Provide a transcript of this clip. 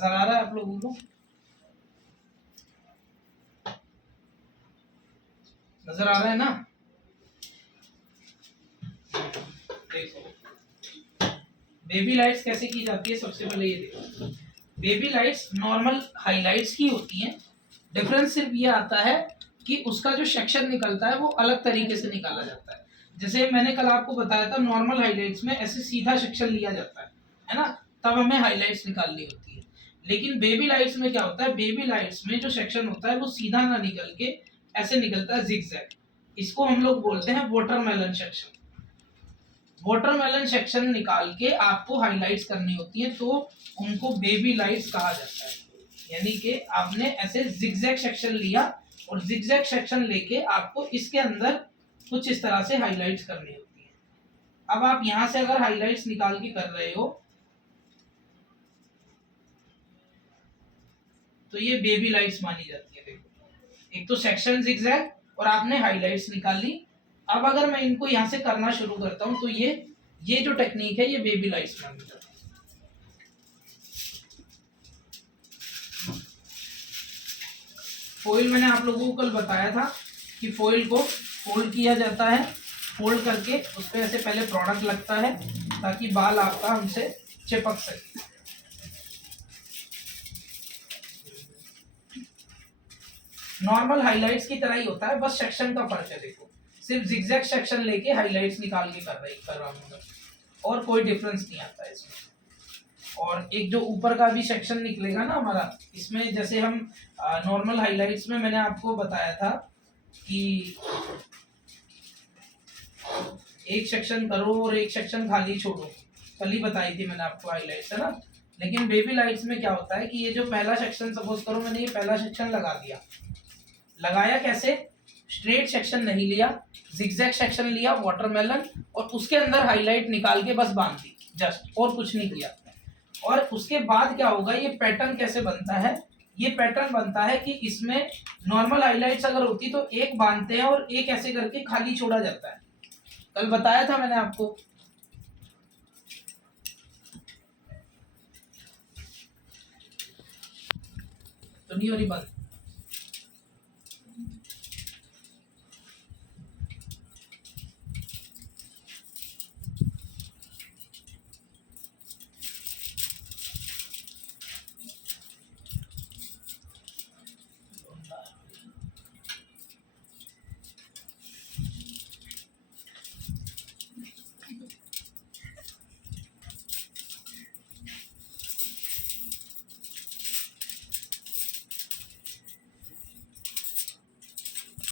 नजर आ रहा है आप लोगों को? नजर आ रहा है ना? देखो बेबी लाइट्स कैसे की जाती है, सबसे पहले ये देखो। बेबी लाइट्स नॉर्मल हाइलाइट्स की होती हैं। डिफरेंस सिर्फ ये आता है कि उसका जो सेक्शन निकलता है वो अलग तरीके से निकाला जाता है। जैसे मैंने कल आपको बताया था, नॉर्मल हाइलाइट्स में ऐसे सीधा सेक्शन लिया जाता है ना, तब हमें हाइलाइट्स निकालनी होती है। लेकिन बेबी लाइट्स में क्या होता है, बेबी लाइट्स में जो सेक्शन होता है वो सीधा ना निकल के ऐसे निकलता है जिगजैग। इसको हम लोग बोलते हैं वाटरमेलन सेक्शन। वाटरमेलन सेक्शन निकाल के आपको हाइलाइट्स करनी होती है, तो उनको बेबी लाइट्स कहा जाता है। यानी कि आपने ऐसे जिगजैग सेक्शन लिया और जिगजैग सेक्शन लेके आपको इसके अंदर कुछ इस तरह से हाइलाइट्स करनी होती है। अब आप यहां से अगर हाइलाइट्स निकाल के कर रहे हो तो ये बेबी लाइट्स मानी जाती है। देखो एक तो सेक्शन जिगजैग और आपने हाइलाइट्स निकाल ली। अब अगर मैं इनको यहां से करना शुरू करता हूं तो ये जो टेक्निक है ये बेबी लाइट्स मानी जाती है। फॉइल मैंने आप लोगों को कल बताया था कि फॉइल को फोल्ड किया जाता है। फोल्ड करके उस पर ऐसे पहले प्रोडक्ट लगता है ताकि बाल आपका हमसे चिपक सके। नॉर्मल हाइलाइट्स की तरह ही होता है, बस सेक्शन का फर्क है। देखो सिर्फ जिगजैग सेक्शन लेके हाइलाइट्स निकाल के कर रहा हूँ और कोई डिफरेंस नहीं आता है इसमें। और एक जो ऊपर का भी सेक्शन निकलेगा ना हमारा, इसमें जैसे हम नॉर्मल हाइलाइट्स में मैंने आपको बताया था कि एक सेक्शन करो और एक सेक्शन खाली छोड़ो, कल ही बताई थी मैंने आपको हाइलाइट्स, है ना। लेकिन बेबी लाइट्स में क्या होता है कि ये जो पहला सेक्शन, सपोज करो मैंने ये पहला सेक्शन लगा दिया, लगाया कैसे, स्ट्रेट सेक्शन नहीं लिया, जिगजैग सेक्शन लिया वाटरमेलन, और उसके अंदर हाईलाइट निकाल के बस बांध दी जस्ट, और कुछ नहीं किया। और उसके बाद क्या होगा, ये पैटर्न कैसे बनता है, ये पैटर्न बनता है कि इसमें नॉर्मल हाइलाइट्स अगर होती तो एक बांधते हैं और एक ऐसे करके खाली छोड़ा जाता है। कल बताया था मैंने आपको। तो नहीं हो रही बात।